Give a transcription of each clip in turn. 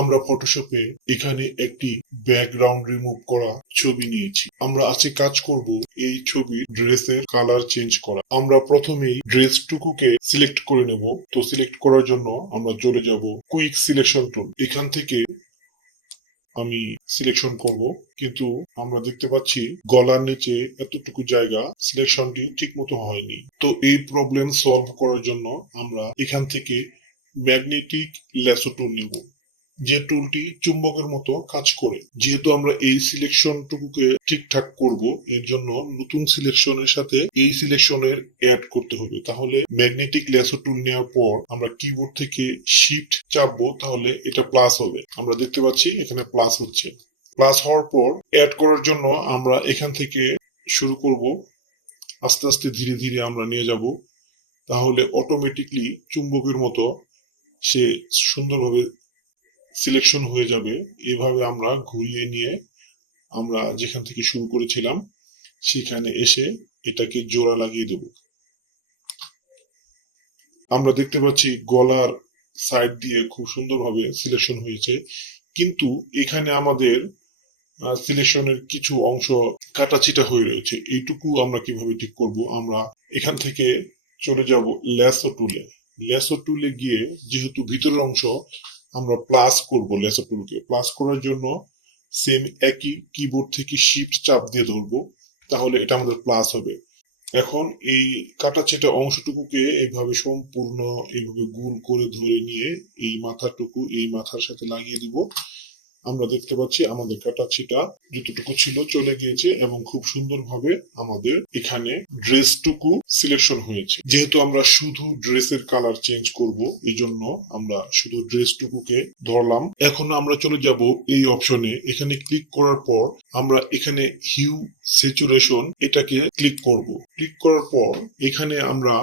আমরা ফটোশপে এখানে একটি ব্যাকগ্রাউন্ড রিমুভ করা ছবি নিয়েছি। আমরা আজকে কাজ করব এই ছবির ড্রেসের কালার চেঞ্জ করা। আমরা প্রথমেই ড্রেস টুকুকে সিলেক্ট করে নেব। তো সিলেক্ট করার জন্য আমরা চলে যাব কুইক সিলেকশন টুল এখান থেকে আমি সিলেকশন করব। কিন্তু আমরা দেখতে পাচ্ছি গলার নিচে এতটুকু জায়গা সিলেকশনটি ঠিক মতো হয়নি। তো এই প্রবলেম সলভ করার জন্য আমরা এখান থেকে ম্যাগনেটিক ল্যাসো টুল নেব। যে টুলটি চুম্বকের মতো কাজ করে। যেহেতু আমরা এই সিলেকশনটুকুকে ঠিকঠাক করব, এর জন্য নতুন সিলেকশনের সাথে এই সিলেকশনের অ্যাড করতে হবে। তাহলে ম্যাগনেটিক ল্যাসো টুল নেওয়ার পর আমরা কিবোর্ড থেকে শিফট চাপবো, তাহলে এটা প্লাস হবে। আমরা দেখতে পাচ্ছি এখানে প্লাস হচ্ছে। প্লাস হওয়ার পর অ্যাড করার জন্য আমরা এখান থেকে শুরু করব। আস্তে আস্তে ধীরে ধীরে আমরা নিয়ে যাব। তাহলে অটোমেটিকলি চুম্বকের মতো সে সুন্দরভাবে সিলেকশন হয়ে যাবে। এভাবে আমরা ঘুরিয়ে নিয়ে আমরা যেখান থেকে শুরু করেছিলাম, সেখানে এসে এটাকে জোড়া লাগিয়ে দেব। আমরা দেখতে পাচ্ছি গলার সাইড দিয়ে খুব সুন্দরভাবে সিলেকশন হয়েছে। কিন্তু এখানে আমাদের সিলেকশনের কিছু অংশ কাটাছিটা হয়ে রয়েছে। এইটুকু আমরা কীভাবে ঠিক করব? আমরা এখান থেকে চলে যাব ল্যাসো টুলে। ল্যাসো টুলে গিয়ে যেহেতু ভিতরের অংশ আমরা প্লাস করব লেসো টুলকে প্লাস করার জন্য সেম একই কিবোর্ড থেকে শিফট চাপ দিয়ে ধরবো, তাহলে এটা আমাদের প্লাস হবে। এখন এই কাটাছেটা অংশটুকুকে এইভাবে সম্পূর্ণ এইভাবে গোল করে ধরে নিয়ে এই মাথাটুকু এই মাথার সাথে লাগিয়ে দিব। আমরা দেখতে পাচ্ছি আমাদের কাটাছিটা যতটুকু ছিল চলে গিয়েছে এবং খুব সুন্দরভাবে আমাদের এখানে ড্রেসটুকু সিলেকশন হয়েছে। যেহেতু আমরা শুধু ড্রেসের কালার চেঞ্জ করব এই জন্য আমরা শুধু ড্রেসটুকুকে ধরলাম। এখন আমরা চলে যাব এই অপশনে। এখানে ক্লিক করার পর আমরা এখানে হিউ স্যাচুরেশন এটাকে ক্লিক করব। ক্লিক করার পর এখানে আমরা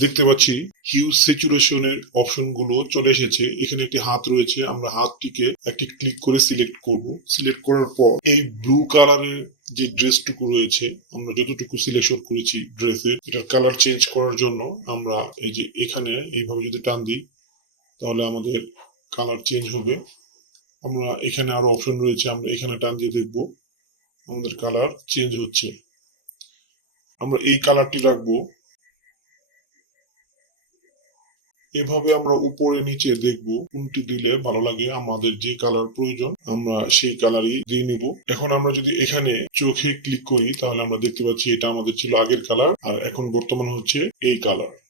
দেখতে পাচ্ছি হিউ স্যাচুরেশনের অপশনগুলো চলে এসেছে। এখানে একটি হাত রয়েছে। আমরা হাতটিকে একটি ক্লিক করে সিলেক্ট করব। সিলেক্ট করার পর এই ব্লু কালারের যে ড্রেসটুকু রয়েছে, আমরা যতটুকু সিলেকশন করেছি ড্রেসের এটার কালার চেঞ্জ করার জন্য আমরা এই যে এখানে এইভাবে যদি টান দিই, তাহলে আমাদের কালার চেঞ্জ হবে। আমরা এখানে আরও অপশন রয়েছে, আমরা এখানে টান দিয়ে দেখব। আমাদের কালার চেঞ্জ হচ্ছে। আমরা এই কালারটি রাখব। এভাবে আমরা উপরে নিচে দেখব, কোনটি দিলে ভালো লাগে, আমাদের যে কালার প্রয়োজন, আমরা সেই কালারই দিয়ে নিব। এখন আমরা যদি এখানে চোখে ক্লিক করি, তাহলে আমরা দেখতে পাচ্ছি এটা আমাদের ছিল আগের কালার আর এখন বর্তমান হচ্ছে এই কালার